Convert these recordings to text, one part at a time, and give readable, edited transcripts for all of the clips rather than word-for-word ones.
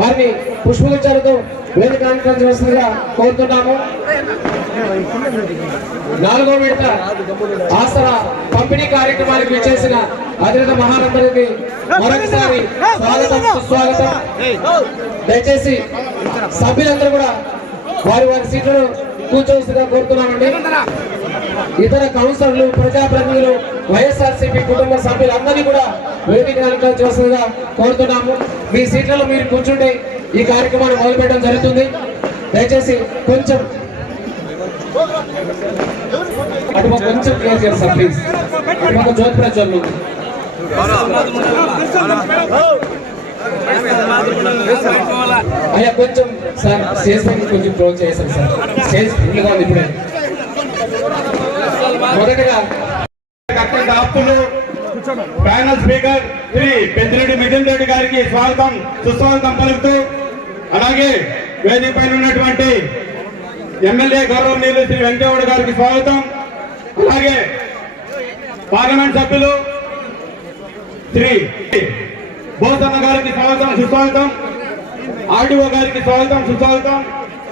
వారిని పుష్పగుచ్చాలతో వేదిక అలంకరించవలసిందిగా కోరుతున్నాము. 4వ విడత ఆసరా పంపిణీ కార్యక్రమానికి విచ్చేసిన అధినేత మహానందరికి మరొకసారి స్వాగతం సుస్వాగతం. దయచేసి సభ్యులందరూ కూడా వారి వారి సీట్లను కూర్చోవలసిందిగా కోరుతున్నామండి. ఇతర కౌన్సిలర్లు, ప్రజాప్రతినిధులు, వైఎస్ఆర్సీపీ కుటుంబ సభ్యులందరినీ కూడా వేదిక అలంకరించవలసిందిగా కోరుతున్నాము. మీ సీట్లలో మీరు కూర్చుంటే ఈ కార్యక్రమాన్ని మొదలుపెట్టడం జరుగుతుంది. దయచేసి కొంచెం అటుపక్క కొంచెం క్లియర్ చేయండి సార్ ప్లీజ్. అటుపక్క జ్యోతి ప్రజ్వల్ ఉంది. అయ్యా కొంచెం సార్ స్టేజ్ పైకి కొంచెం క్లోజ్ చేశారు సార్. స్టేజ్ ఫుల్గా ఉంది ఇప్పుడే. మొదటగా ప్యానల్ స్పీకర్ శ్రీ పెద్దిరెడ్డి మిథున్ రెడ్డి గారికి స్వాగతం సుస్వాగతం పలుకుతూ, అలాగే వేదిక పైన ఉన్నటువంటి ఎమ్మెల్యే గౌరవనీయులు శ్రీ వెంకటేగౌడ గారికి స్వాగతం, అలాగే పార్లమెంట్ సభ్యులు శ్రీ బోసన్న గారికి స్వాగతం సుస్వాగతం, ఆర్డీఓ గారికి స్వాగతం సుస్వాగతం,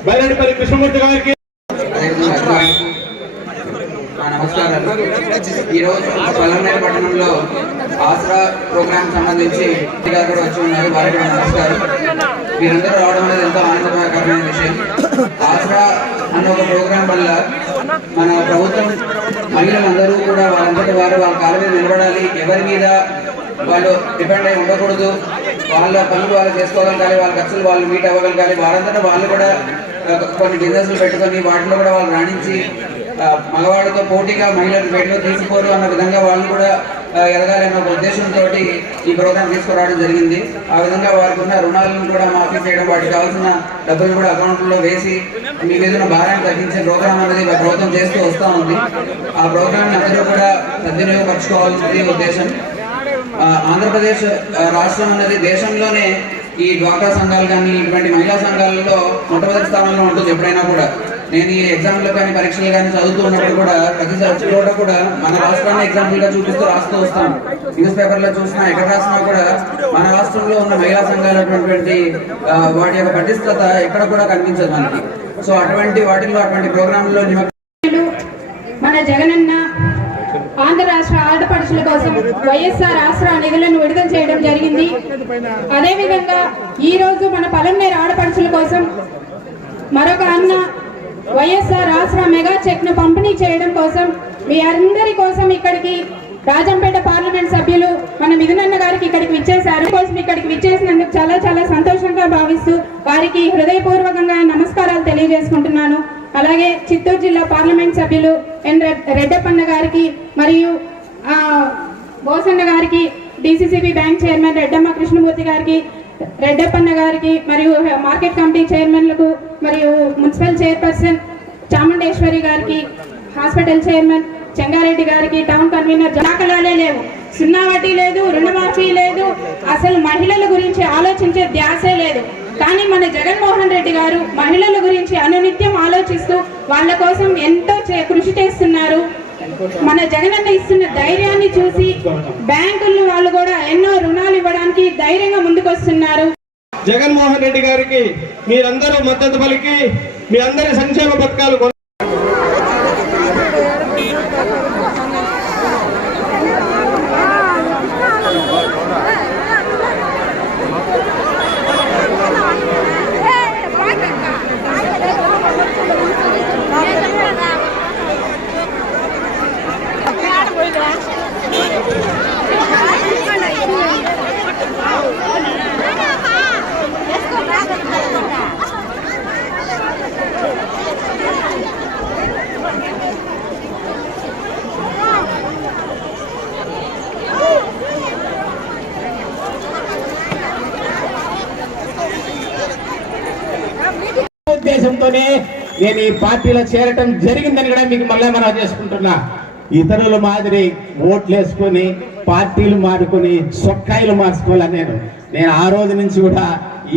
బైరెడ్డిపల్లి కృష్ణమూర్తి గారికి నమస్కారాలు. ఈరోజు పల్లెమనేరు పట్టణంలో ఆసరా ప్రోగ్రామ్ సంబంధించి గారు కూడా వచ్చి ఉన్నారు. వారికి కూడా నమస్కారం. మీరందరూ రావడం అనేది ఎంతో ఆనందకరమైన విషయం. ఆసరా అన్న ఒక ప్రోగ్రాం వల్ల మన ప్రభుత్వం మహిళలందరూ కూడా వాళ్ళంతటి వారు వాళ్ళ కాళ్ళ మీద నిలబడాలి, ఎవరి మీద వాళ్ళు డిపెండ్ అయి ఉండకూడదు, వాళ్ళ పనులు వాళ్ళు చేసుకోగలగాలి, వాళ్ళ ఖర్చులు వాళ్ళు మీట్ అవ్వగలగాలి. వాళ్ళంతటా వాళ్ళు కూడా కొన్ని బిజినెస్లు పెట్టుకొని వాటిలో కూడా వాళ్ళు రాణించి మగవాళ్ళతో పోటీగా మహిళలు బయటలో తీసుకోరు అన్న విధంగా వాళ్ళు కూడా ఎదగాలన్న ఒక ఉద్దేశంతో ఈ ప్రోగ్రాం తీసుకురావడం జరిగింది. ఆ విధంగా వారికి ఉన్న రుణాలను కూడా మాఫీ చేయడం, వాటికి కావాల్సిన డబ్బులు కూడా అకౌంట్లో వేసి మీ మీద ఉన్న భారాన్ని తగ్గించే ప్రోగ్రాం అనేది ప్రభుత్వం చేస్తూ వస్తూ ఉంది. ఆ ప్రోగ్రాంని అందరూ కూడా సద్వినియోగపరచుకోవాల్సింది ఉద్దేశం. ఆంధ్రప్రదేశ్ రాష్ట్రం అనేది దేశంలోనే ఈ డ్వాక్రా సంఘాలు కానీ ఇటువంటి మహిళా సంఘాలలో మొట్టమొదటి స్థానంలో ఉంటుంది. ఎప్పుడైనా కూడా నేను ఈ ఎగ్జామ్లో కానీ పరీక్షలు కానీ చదువుతూ ఉన్నప్పుడు కూడా ప్రతి చోట కూడా మన రాష్ట్రాన్ని ఎగ్జాంపుల్ గా చూపిస్తూ రాస్తూ వస్తాం. న్యూస్ పేపర్లో చూసినా ఎక్కడ రాసినా కూడా మన రాష్ట్రంలో ఉన్న మహిళా సంఘాలు వాటి యొక్క పటిష్టత ఎక్కడ కూడా కనిపించదు మనకి. సో అటువంటి వాటిల్లో అటువంటి ప్రోగ్రాంలో మన జగనన్న ఆంధ్ర రాష్ట్ర ఆడపడుచుల కోసం వైఎస్ఆర్ ఆసరా నిధులను విడుదల చేయడం జరిగింది. అదేవిధంగా ఈ రోజు మన పల్లెమనేరు ఆడపడుచుల కోసం మరొక అన్న వైఎస్ఆర్ ఆసరా మెగా చెక్ ను పంపిణీ చేయడం కోసం మీ అందరి కోసం ఇక్కడికి రాజంపేట పార్లమెంట్ సభ్యులు మన మిథునన్న గారికి ఇక్కడికి విచ్చేశారు. ఇక్కడికి విచ్చేసినందుకు చాలా చాలా సంతోషంగా భావిస్తూ వారికి హృదయపూర్వకంగా నమస్కారాలు తెలియజేసుకుంటున్నాను. అలాగే చిత్తూరు జిల్లా పార్లమెంట్ సభ్యులు ఎన్ రెడ్డప్పన్న గారికి మరియు బోసన్న గారికి, DCCB bank chairman Reddamma Krishnamurthy గారికి, రెడ్డప్పన్న గారికి మరియు మార్కెట్ కమిటీ చైర్మన్లకు మరియు మున్సిపల్ చైర్పర్సన్ చాముండేశ్వరి గారికి, హాస్పిటల్ చైర్మన్ చెంగారెడ్డి గారికి, టౌన్ కన్వీనర్ దాఖలాలే లేవు, సున్నా వడ్డీ లేదు, రుణమాఫీ లేదు, అసలు మహిళల గురించి ఆలోచించే ధ్యాసే లేదు. కానీ మన జగన్మోహన్ రెడ్డి గారు మహిళల గురించి అనునిత్యం ఆలోచిస్తూ వాళ్ళ కోసం ఎంతో కృషి చేస్తున్నారు. మన జగనన్న ఇస్తున్న ధైర్యాన్ని చూసి బ్యాంకులు వాళ్ళు కూడా ఎన్నో రుణాలు ఇవ్వడానికి ధైర్యంగా ముందుకొస్తున్నారు. జగన్మోహన్ రెడ్డి గారికి మీరందరూ మద్దతు పలికి మీ అందరి సంక్షేమ పథకాలు ఉద్దేశంతోనే నేను ఈ పార్టీలో చేరటం జరిగిందని కూడా మీకు మళ్ళీ మనం చేసుకుంటున్నా. ఇతరుల మాదిరి ఓట్లు వేసుకొని పార్టీలు మారుకొని సొక్కాయిలు మార్చుకోవాలని నేను ఆ రోజు నుంచి కూడా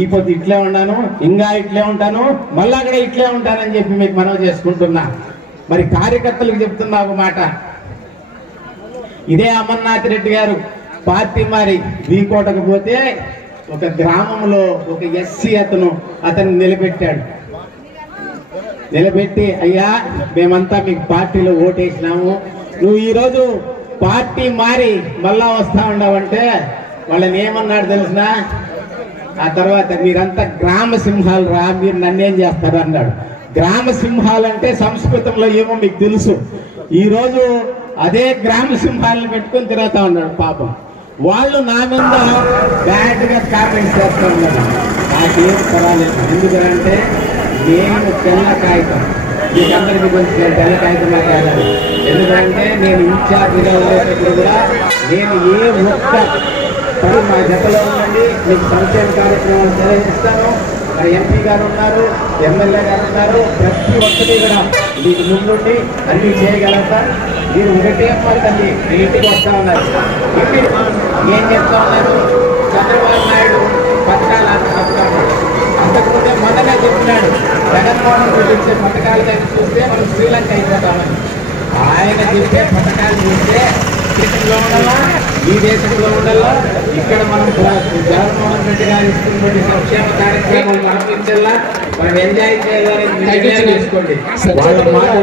ఈ పొద్దు ఇట్లే ఉన్నాను, ఇంకా ఇట్లే ఉంటాను, మళ్ళా కూడా ఇట్లే ఉంటానని చెప్పి మీకు మనం చేసుకుంటున్నా. మరి కార్యకర్తలకు చెప్తున్నా ఒక మాట. ఇదే అమర్నాథ్ రెడ్డి గారు పార్టీ మారి వీకోటకు పోతే ఒక గ్రామంలో ఒక ఎస్సీ అతను నిలబెట్టాడు. నిలబెట్టి, అయ్యా మేమంతా మీకు పార్టీలో ఓటేసినాము, నువ్వు ఈరోజు పార్టీ మారి మళ్ళా వస్తా ఉన్నావంటే వాళ్ళని ఏమన్నాడు తెలిసిన? ఆ తర్వాత మీరంతా గ్రామ సింహాలు రా, మీరు నన్నేం చేస్తారు అన్నాడు. గ్రామ సింహాలు అంటే సంస్కృతంలో ఏమో మీకు తెలుసు. ఈరోజు అదే గ్రామ సింహాలను పెట్టుకొని తిరుగుతా ఉన్నాడు పాపం. వాళ్ళు నా మీద బ్యాడ్ గా కామెంట్స్ చేస్తూ ఉన్నారు. నాకేం పర్వాలేదు, ఎందుకంటే నేను తెల్ల కాగితం, మీకందరికీ కొంచెం తెల్ల కాగితం కాదు. ఎందుకంటే నేను ఇన్ఛార్జిగా ఉండేటప్పుడు కూడా నేను ఏ ఒక్క పని మా జతలో ఉండండి, మీకు సంక్షేమ కార్యక్రమాలు నిర్వహిస్తాను. మరి ఎంపీ గారు ఉన్నారు, ఎమ్మెల్యే గారు ఉన్నారు, ప్రతి ఒక్కటి కూడా మీకు ముందుండి అన్ని చేయగలుగుతా. మీరు ఒకటే మాట తల్లి మీ ఇంటికి వస్తా ఉన్నారు. ఏం చెప్తా ఉన్నారు? చంద్రబాబు నాయుడు పథకాలు అంతకుముందే మొదట చెప్పినాడు, జగన్మోహన్ రెడ్డి ఇచ్చే పథకాలు కానీ చూస్తే మనం శ్రీలంక అయిపోతామని. ఆయన చెప్పే పథకాలు చూస్తే దేశంలో ఉండాలా, ఈ దేశంలో ఉండాలా, ఇక్కడ మనం జగన్మోహన్ రెడ్డి గారు ఇస్తున్నటువంటి సంక్షేమ కార్యక్రమాలు ఆనందించాలా, మనం ఎంజాయ్ చేయాలని తీసుకోండి. వాళ్ళ మాట